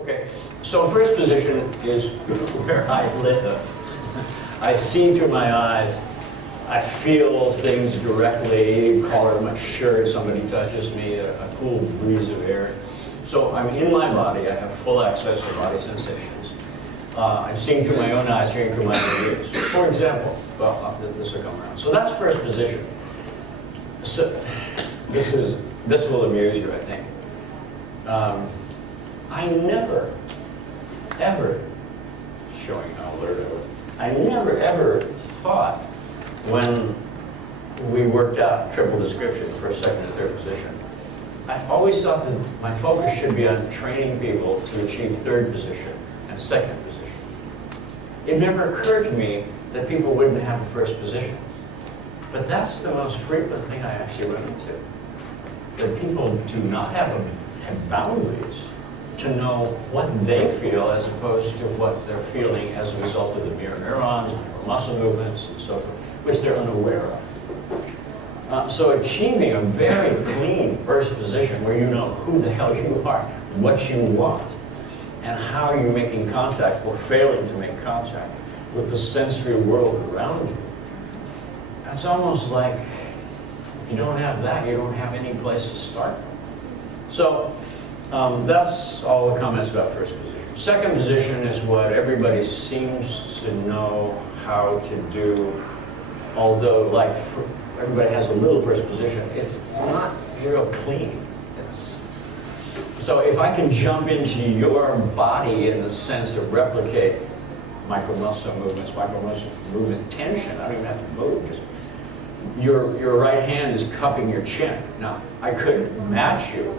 Okay, so first position is where I live. I see through my eyes. I feel things directly, collar of my shirt, somebody touches me, a cool breeze of air. So I'm in my body, I have full access to body sensations. I'm seeing through my own eyes, hearing through my own ears. For example, well, this will come around. So that's first position. So this will amuse you, I think. I never, ever, showing how alert I was, I never, ever thought when we worked out triple description, first, second, and third position, I always thought that my focus should be on training people to achieve third position and second position. It never occurred to me that people wouldn't have a first position. But that's the most frequent thing I actually run into. That people do not have boundaries to know what they feel as opposed to what they're feeling as a result of the mirror neurons, or muscle movements, and so forth, which they're unaware of. So achieving a very clean first position where you know who the hell you are, what you want, and how you're making contact or failing to make contact with the sensory world around you. That's almost like if you don't have that, you don't have any place to start from. So that's all the comments about first position. Second position is what everybody seems to know how to do, although like everybody has a little first position, it's not real clean. So if I can jump into your body in the sense of replicate micromuscle movements, micromuscle movement tension, I don't even have to move, just your right hand is cupping your chin. Now, I could match you.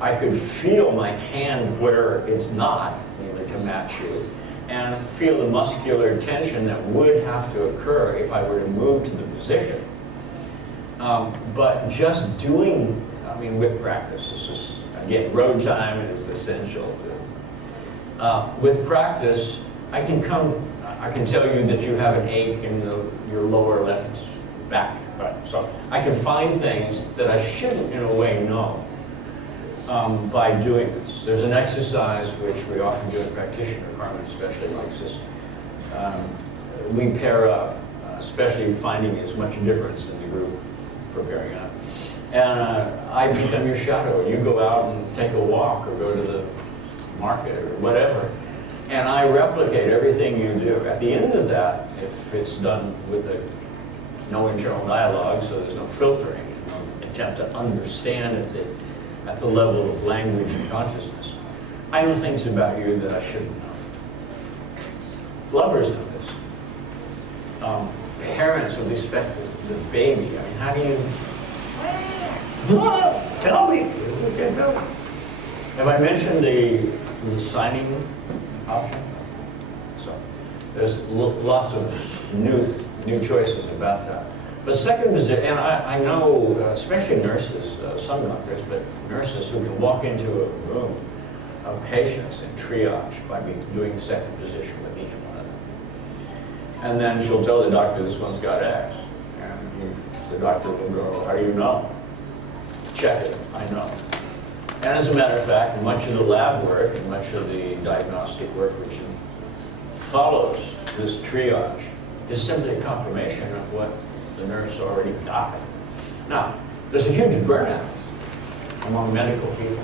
I could feel my hand where it's not, namely to match you, and feel the muscular tension that would have to occur if I were to move to the position. But just doing, I mean, with practice, it's just, again, road time is essential to. With practice, I can tell you that you have an ache in your lower left back. Right? So I can find things that I shouldn't, in a way, know by doing this. There's an exercise which we often do in practitioner, Carmen especially likes this. We pair up, especially finding as much difference in the group for pairing up. And I become your shadow. You go out and take a walk or go to the market or whatever. And I replicate everything you do. At the end of that, if it's done with no internal dialogue, so there's no filtering, no attempt to understand at the level of language and consciousness, I know things about you that I shouldn't know. Lovers know this. Parents with respect to the baby, I mean, how do you... Tell me. Okay, tell me. Have I mentioned the signing option? So there's lots of new choices about that. But second position, and I know, especially nurses, some doctors, but nurses who can walk into a room of patients and triage by doing second position with each one of them. And then she'll tell the doctor, this one's got X. And the doctor will go, how do you know? Check it, I know. And as a matter of fact, much of the lab work and much of the diagnostic work which follows this triage is simply a confirmation of what the nurse already got. Now, there's a huge burnout among medical people.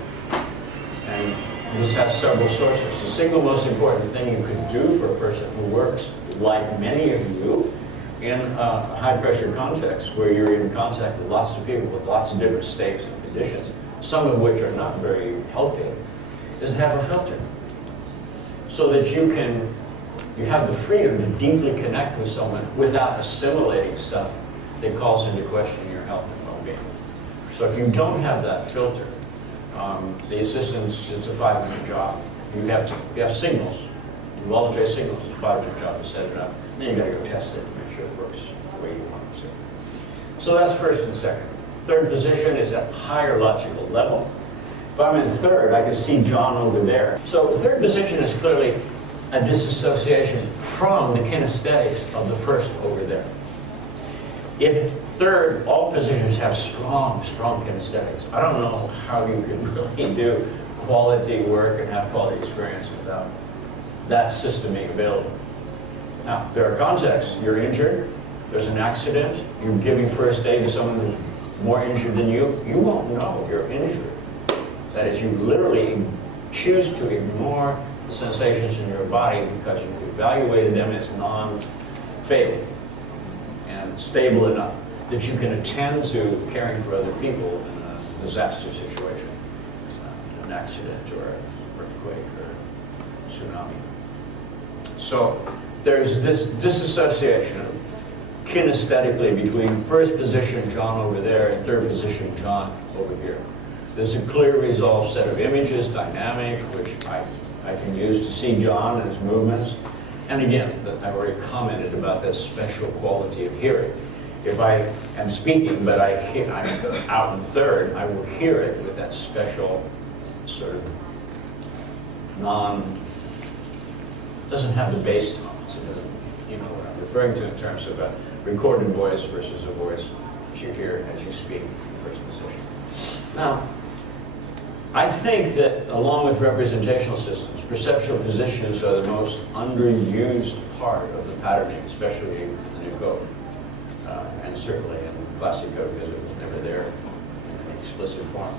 And this has several sources. The single most important thing you could do for a person who works, like many of you, in a high-pressure context where you're in contact with lots of people with lots of different states and conditions, some of which are not very healthy, is to have a filter. So that you have the freedom to deeply connect with someone without assimilating stuff that calls into question your health and well-being. So if you don't have that filter, the assistance, it's a 5-minute job. You have signals, involuntary signals, it's a 5-minute job to set it up. Then you gotta go test it and make sure it works the way you want it to. So that's first and second. Third position is at higher logical level. If I'm in third, I can see John over there. So the third position is clearly a disassociation from the kinesthetics of the first over there. In third, all positions have strong kinesthetics. I don't know how you can really do quality work and have quality experience without that system being available. Now, there are contexts. You're injured, there's an accident, you're giving first aid to someone who's more injured than you. You won't know you're injured. That is, you literally choose to ignore the sensations in your body because you've evaluated them as non-fatal and stable enough that you can attend to caring for other people in a disaster situation, an accident or an earthquake or a tsunami. So there's this disassociation kinesthetically between first position John over there and third position John over here. There's a clear resolved set of images, dynamic, which I can use to see John and his movements. And again, I already commented about that special quality of hearing. If I am speaking, but I'm out in third, I will hear it with that special sort of doesn't have the bass tones. It doesn't, you know what I'm referring to in terms of a recorded voice versus a voice that you hear as you speak in first position. Now, I think that along with representational systems, perceptual positions are the most underused part of the patterning, especially in the new code, and certainly in classic code because it was never there in an explicit form.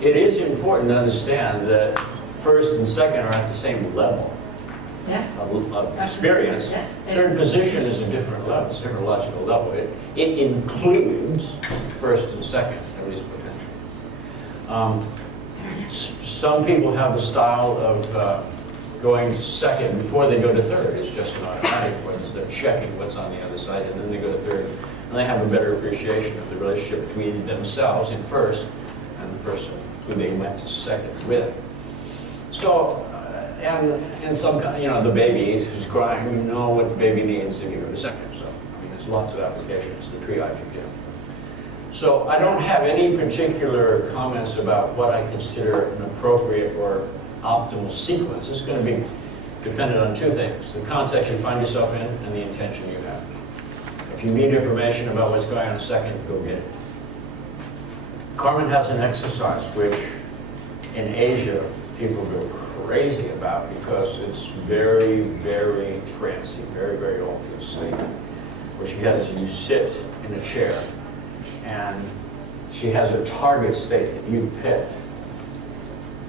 It is important to understand that first and second are at the same level of experience. Third position is a different level, it's a different logical level. It includes first and second, at least potentially. Some people have the style of going to second before they go to third. It's just an automatic one. They're checking what's on the other side, and then they go to third. And they have a better appreciation of the relationship between themselves in first and the person who they went to second with. So, and some kind, you know, the baby who's crying, you know what the baby needs if you go to second. So, I mean, there's lots of applications, the triage you give. So I don't have any particular comments about what I consider an appropriate or optimal sequence. It's going to be dependent on two things: the context you find yourself in and the intention you have. If you need information about what's going on in a second, go get it. Carmen has an exercise which in Asia people go crazy about because it's very, very trancy, very, very old to sleep. What she has is you sit in a chair and she has a target state that you picked.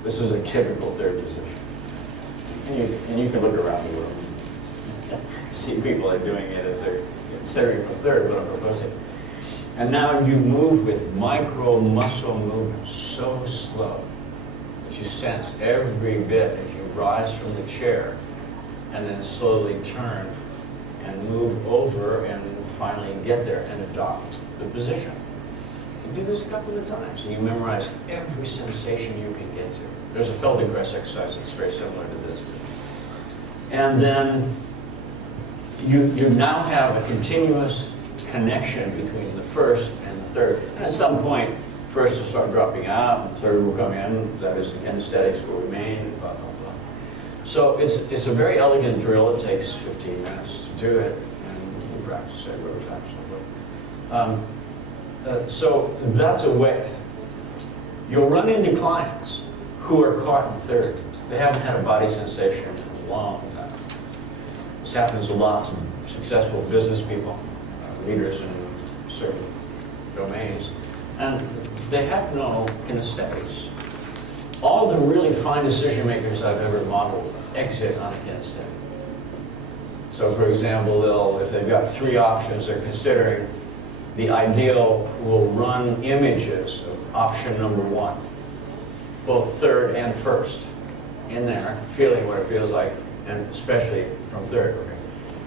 This is a typical third position. And you can look around the room and see people are doing it as they're considering for third, what I'm proposing. And now you move with micro muscle movements so slow that you sense every bit as you rise from the chair and then slowly turn and move over and finally get there and adopt the position. You do this a couple of times and you memorize every sensation you can get to. There's a Feldenkrais exercise that's very similar to this. And then you now have a continuous connection between the first and the third. And at some point, first will start dropping out, and third will come in, that is, the kinesthetics will remain, blah, blah, blah. So it's a very elegant drill. It takes 15 minutes to do it, and we practice it every time. So that's a way. You'll run into clients who are caught in third. They haven't had a body sensation in a long time. This happens a lot to successful business people, leaders in certain domains, and they have no kinesthetics. All the really fine decision makers I've ever modeled exit on a kinesthetic. So for example, if they've got three options they're considering, the ideal will run images of option number one, both third and first, in there, feeling what it feels like, and especially from third. Okay.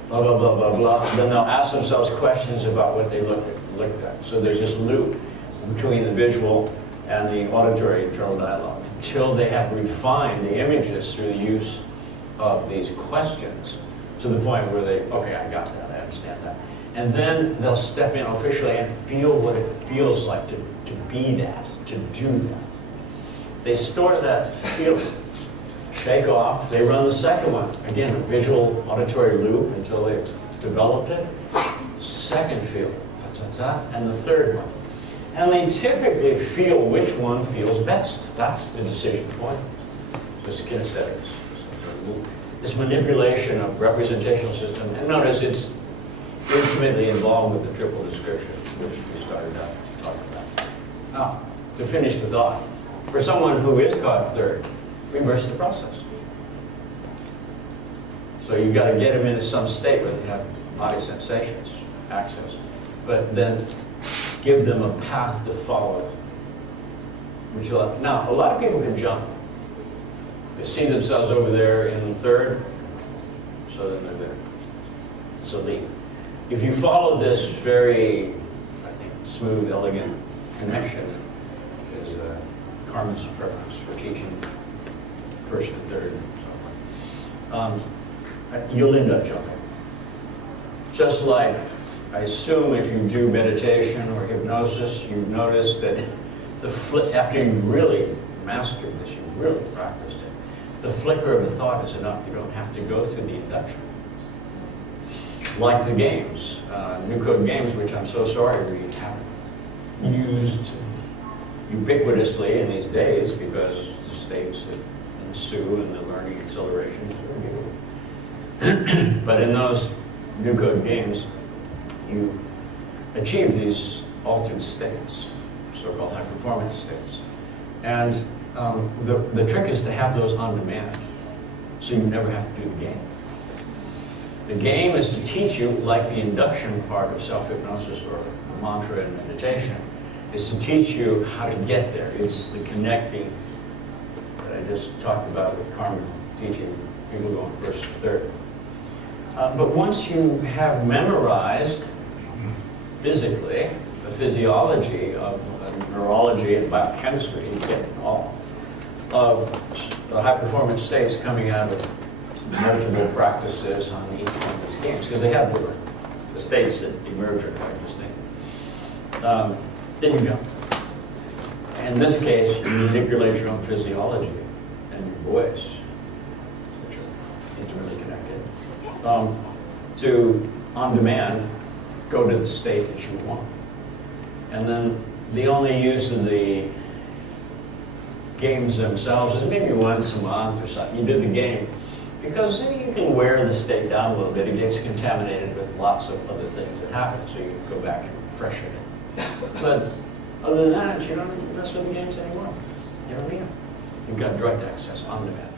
Blah, blah, blah, blah, blah. And then they'll ask themselves questions about what they looked at. So there's this loop between the visual and the auditory internal dialogue until they have refined the images through the use of these questions to the point where they, okay, I got that, I understand that. And then they'll step in officially and feel what it feels like to be that, to do that. They store that feeling, shake off, they run the second one. Again, a visual auditory loop until they've developed it. Second feel, and the third one. And they typically feel which one feels best. That's the decision point. Just kinesthetics. This manipulation of representational system, and notice it's intimately involved with the triple description, which we started out talking about. Now, to finish the thought, for someone who is caught third, reverse the process. So you've got to get them into some state where they have body sensations, access, but then give them a path to follow. Which now, a lot of people can jump. They see themselves over there in third, so then they're there. It's a leap. If you follow this very, I think, smooth, elegant connection, is Carmen's purpose for teaching first and third and so on. You'll end up jumping. Just like, I assume if you do meditation or hypnosis, you notice that after you've really mastered this, you've really practiced it, the flicker of a thought is enough. You don't have to go through the induction. Like the games, New Code games, which I'm so sorry we haven't used ubiquitously in these days because the states that ensue and the learning acceleration is beautiful. But in those New Code games, you achieve these altered states, so-called high-performance states. And the trick is to have those on demand, so you never have to do the game. The game is to teach you, like the induction part of self-hypnosis or mantra and meditation, is to teach you how to get there. It's the connecting that I just talked about with Carmen, teaching people going first and third. But once you have memorized physically the physiology of neurology and biochemistry, you get it all, of the high-performance states coming out of multiple practices on each one of these games, because they have the states that emerge are quite distinct. Then you jump. In this case, you manipulate your own physiology and your voice, which are intimately connected, to, on demand, go to the state that you want. And then the only use of the games themselves is maybe once a month or something. You do the game. Because you can wear the state down a little bit. It gets contaminated with lots of other things that happen, so you can go back and freshen it. But other than that, you don't mess with the games anymore. You don't need them. You've got direct access on demand.